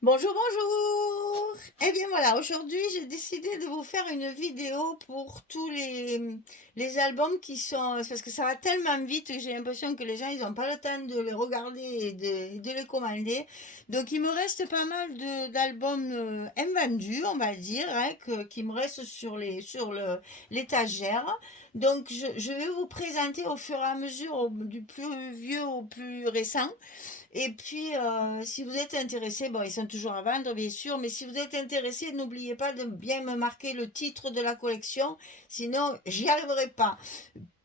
Bonjour, bonjour! Eh bien voilà, aujourd'hui j'ai décidé de vous faire une vidéo pour tous les albums qui sont... Parce que ça va tellement vite que j'ai l'impression que les gens ils n'ont pas le temps de les regarder et de les commander. Donc il me reste pas mal d'albums invendus, on va dire, hein, qui me restent l'étagère. Donc je vais vous présenter au fur et à mesure, du plus vieux au plus récent. Et puis, si vous êtes intéressé, bon, ils sont toujours à vendre, bien sûr, mais si vous êtes intéressé, n'oubliez pas de bien me marquer le titre de la collection, sinon, j'y arriverai pas.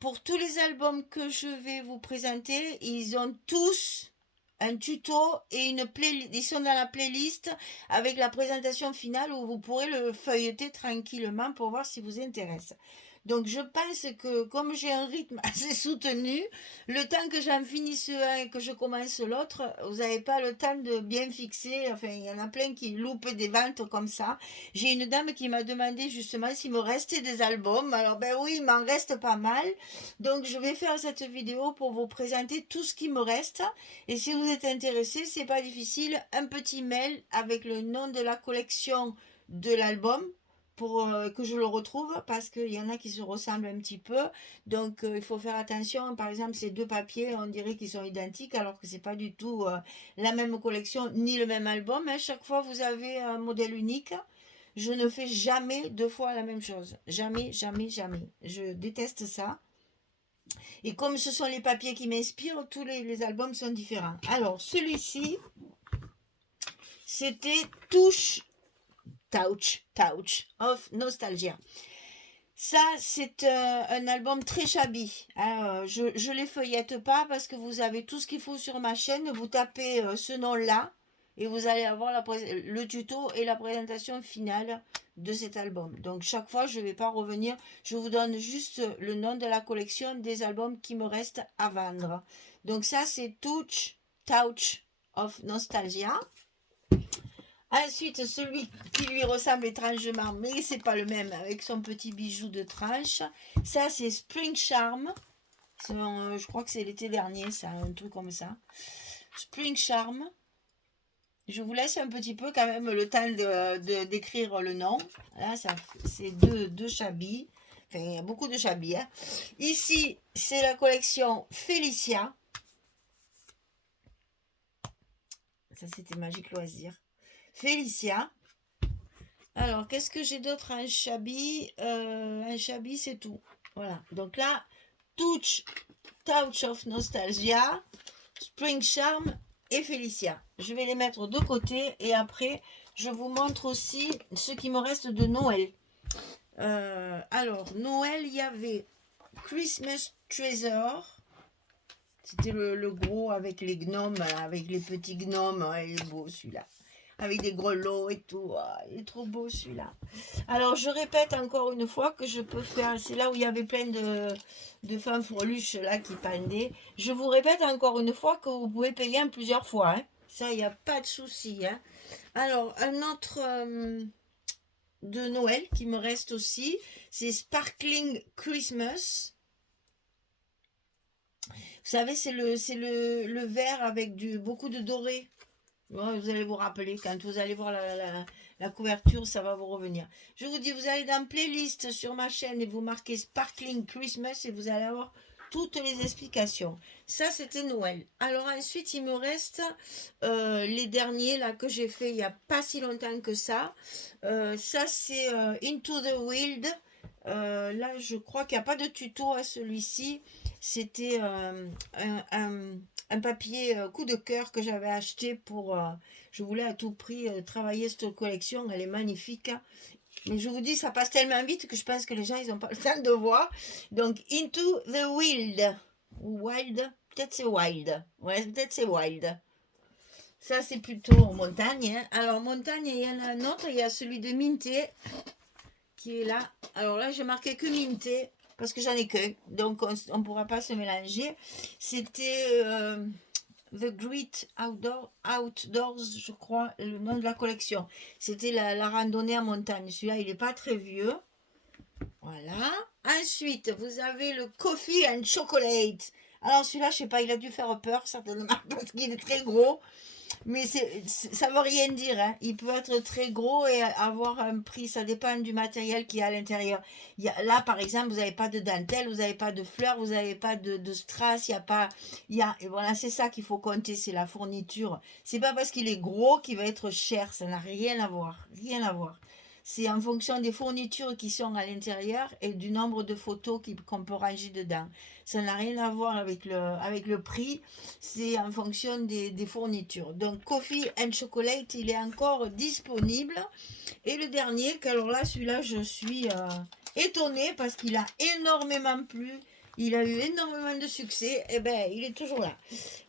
Pour tous les albums que je vais vous présenter, ils ont tous un tuto et une playlist. Ils sont dans la playlist avec la présentation finale où vous pourrez le feuilleter tranquillement pour voir si vous intéresse. Donc je pense que comme j'ai un rythme assez soutenu, le temps que j'en finisse un et que je commence l'autre, vous n'avez pas le temps de bien fixer. Enfin, il y en a plein qui loupent des ventes comme ça. J'ai une dame qui m'a demandé justement s'il me restait des albums. Alors ben oui, il m'en reste pas mal. Donc je vais faire cette vidéo pour vous présenter tout ce qui me reste. Et si vous êtes intéressé, c'est pas difficile, un petit mail avec le nom de la collection de l'album pour que je le retrouve parce qu'il y en a qui se ressemblent un petit peu. Donc il faut faire attention. Par exemple, ces deux papiers, on dirait qu'ils sont identiques alors que c'est pas du tout la même collection ni le même album. À chaque fois, vous avez un modèle unique. Je ne fais jamais deux fois la même chose. Jamais, jamais, jamais. Je déteste ça. Et comme ce sont les papiers qui m'inspirent, tous les albums sont différents. Alors, celui-ci, c'était Touch of Nostalgia. Ça, c'est un album très shabby, hein. Je ne les feuillette pas parce que vous avez tout ce qu'il faut sur ma chaîne. Vous tapez ce nom-là et vous allez avoir le tuto et la présentation finale de cet album. Donc chaque fois, je ne vais pas revenir. Je vous donne juste le nom de la collection des albums qui me restent à vendre. Donc ça, c'est Touch of Nostalgia. Ensuite, celui qui lui ressemble étrangement, mais c'est pas le même, avec son petit bijou de tranche. Ça, c'est Spring Charm. Je crois que c'est l'été dernier, ça, un truc comme ça. Spring Charm. Je vous laisse un petit peu quand même le temps d'écrire le nom. Là, c'est deux chabis. Enfin, il y a beaucoup de chabis, hein. Ici, c'est la collection Felicia. Ça, c'était Magique Loisir. Felicia. Alors, qu'est-ce que j'ai d'autre? Un chabi, c'est tout. Voilà. Donc là, Touch of Nostalgia, Spring Charm et Felicia. Je vais les mettre de côté et après, je vous montre aussi ce qui me reste de Noël. Alors, Noël, il y avait Christmas Treasure. C'était le gros avec les gnomes, avec les petits gnomes. Il est beau celui-là. Avec des grelots et tout. Ah, il est trop beau celui-là. Alors je répète encore une fois que je peux faire, c'est là où il y avait plein de femmes freluches là qui pendaient. Je vous répète encore une fois que vous pouvez payer en plusieurs fois, hein. Ça, il n'y a pas de souci, hein. Alors un autre de Noël qui me reste aussi, c'est Sparkling Christmas. Vous savez, c'est le vert avec beaucoup de doré. Ouais, vous allez vous rappeler, quand vous allez voir la couverture, ça va vous revenir. Je vous dis, vous allez dans playlist sur ma chaîne et vous marquez Sparkling Christmas et vous allez avoir toutes les explications. Ça, c'était Noël. Alors ensuite, il me reste les derniers là que j'ai fait il n'y a pas si longtemps que ça. Ça, c'est Into the Wild. Là, je crois qu'il n'y a pas de tuto à celui-ci. C'était un papier coup de cœur que j'avais acheté pour... je voulais à tout prix travailler cette collection. Elle est magnifique, hein. Mais je vous dis, ça passe tellement vite que je pense que les gens, ils n'ont pas le temps de voir. Donc, Into the Wild. Wild. Peut-être c'est Wild. Ouais, peut-être c'est Wild. Ça, c'est plutôt montagne, hein. Alors, montagne, il y en a un autre. Il y a celui de Minté qui est là. Alors là, j'ai marqué que Minté parce que j'en ai que. Donc, on ne pourra pas se mélanger. C'était The Great Outdoors, je crois, le nom de la collection. C'était la randonnée en montagne. Celui-là, il n'est pas très vieux. Voilà. Ensuite, vous avez le Coffee and Chocolate. Alors, celui-là, je sais pas, il a dû faire peur, certainement, parce qu'il est très gros. Mais ça veut rien dire, hein. Il peut être très gros et avoir un prix, ça dépend du matériel qu'il y a à l'intérieur. Là, par exemple, vous n'avez pas de dentelle, vous n'avez pas de fleurs, vous n'avez pas de strass, il y a pas, et voilà, c'est ça qu'il faut compter, c'est la fourniture. C'est pas parce qu'il est gros qu'il va être cher, ça n'a rien à voir, rien à voir. C'est en fonction des fournitures qui sont à l'intérieur et du nombre de photos qu'on peut ranger dedans. Ça n'a rien à voir avec le prix, c'est en fonction des fournitures. Donc, Coffee and Chocolate, il est encore disponible. Et le dernier, alors là, celui-là, je suis étonnée parce qu'il a énormément plu. Il a eu énormément de succès. Et ben, il est toujours là.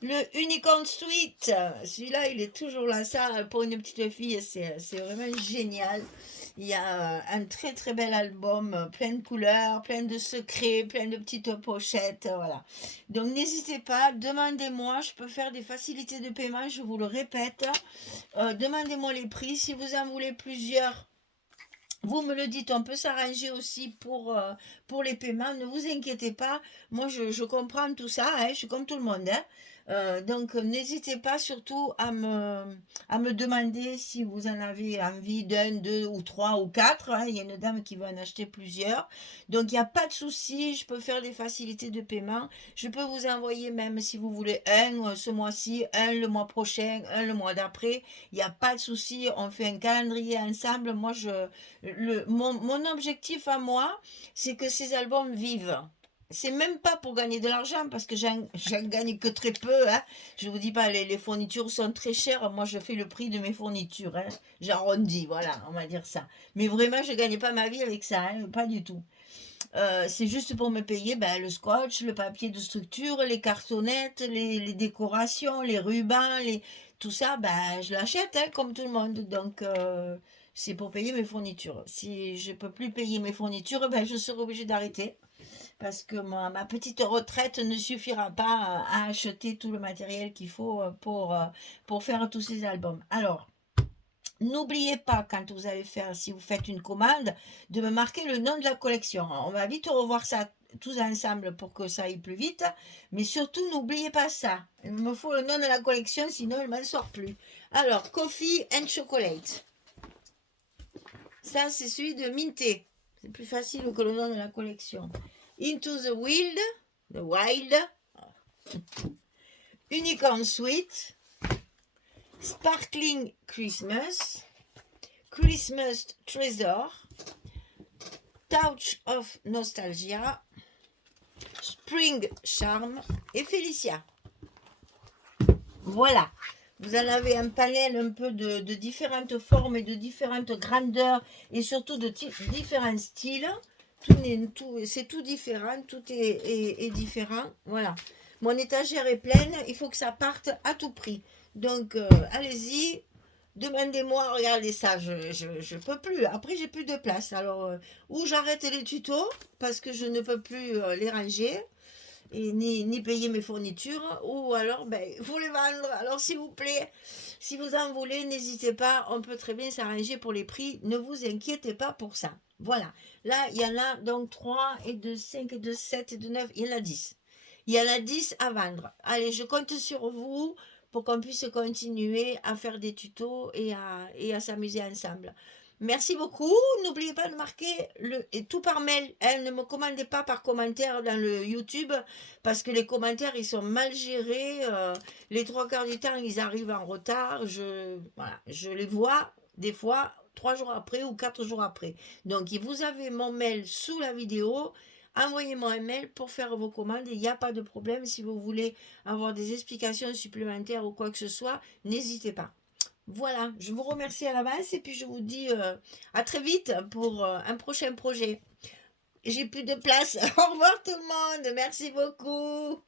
Le Unicorn Sweet, celui-là, il est toujours là. Ça, pour une petite fille, c'est vraiment génial. Il y a un très très bel album, plein de couleurs, plein de secrets, plein de petites pochettes, voilà. Donc n'hésitez pas, demandez-moi, je peux faire des facilités de paiement, je vous le répète. Demandez-moi les prix, si vous en voulez plusieurs. Vous me le dites, on peut s'arranger aussi pour les paiements, ne vous inquiétez pas, moi je comprends tout ça, hein, je suis comme tout le monde, hein. Donc n'hésitez pas surtout à me demander si vous en avez envie d'un, deux ou trois ou quatre, hein. Il y a une dame qui veut en acheter plusieurs, donc il n'y a pas de souci, je peux faire des facilités de paiement, je peux vous envoyer même si vous voulez un ce mois-ci, un le mois prochain, un le mois d'après, il n'y a pas de souci, on fait un calendrier ensemble. Moi mon objectif à moi, c'est que ces albums vivent. C'est même pas pour gagner de l'argent parce que j'en gagne que très peu, hein. Je vous dis pas, les fournitures sont très chères. Moi, je fais le prix de mes fournitures, hein. J'arrondis, voilà, on va dire ça. Mais vraiment, je gagne pas ma vie avec ça, hein, pas du tout. C'est juste pour me payer le scotch, le papier de structure, les cartonnettes, les décorations, les rubans, tout ça, je l'achète, hein, comme tout le monde. Donc, c'est pour payer mes fournitures. Si je ne peux plus payer mes fournitures, je serai obligée d'arrêter. Parce que ma petite retraite ne suffira pas à acheter tout le matériel qu'il faut pour faire tous ces albums. Alors, n'oubliez pas, quand vous allez faire, si vous faites une commande, de me marquer le nom de la collection. On va vite revoir ça tous ensemble pour que ça aille plus vite. Mais surtout, n'oubliez pas ça. Il me faut le nom de la collection, sinon il ne m'en sort plus. Alors, Coffee and Chocolate. Ça, c'est celui de Minté. C'est plus facile que le nom de la collection. Into the Wild. Unicorn Sweet. Sparkling Christmas Treasure, Touch of Nostalgia, Spring Charm et Felicia. Voilà, vous en avez un panel un peu de différentes formes et de différentes grandeurs et surtout de différents styles. C'est tout différent, tout est différent. Voilà, mon étagère est pleine, il faut que ça parte à tout prix. Donc, allez-y, demandez-moi, regardez ça, je peux plus. Après, j'ai plus de place. Alors, ou j'arrête les tutos parce que je ne peux plus les ranger et ni payer mes fournitures, ou alors, il faut les vendre. Alors, s'il vous plaît, si vous en voulez, n'hésitez pas, on peut très bien s'arranger pour les prix. Ne vous inquiétez pas pour ça. Voilà, là, il y en a donc 3 et de 5 et de 7 et de 9, il y en a 10. Il y en a 10 à vendre. Allez, je compte sur vous pour qu'on puisse continuer à faire des tutos et à s'amuser ensemble. Merci beaucoup. N'oubliez pas de marquer et tout par mail. Hein, ne me commandez pas par commentaire dans le YouTube parce que les commentaires, ils sont mal gérés. Les 3 quarts du temps, ils arrivent en retard. Je les vois des fois 3 jours après ou 4 jours après. Donc, vous avez mon mail sous la vidéo. Envoyez-moi un mail pour faire vos commandes. Il n'y a pas de problème. Si vous voulez avoir des explications supplémentaires ou quoi que ce soit, n'hésitez pas. Voilà, je vous remercie à l'avance et puis je vous dis à très vite pour un prochain projet. J'ai plus de place. Au revoir tout le monde. Merci beaucoup.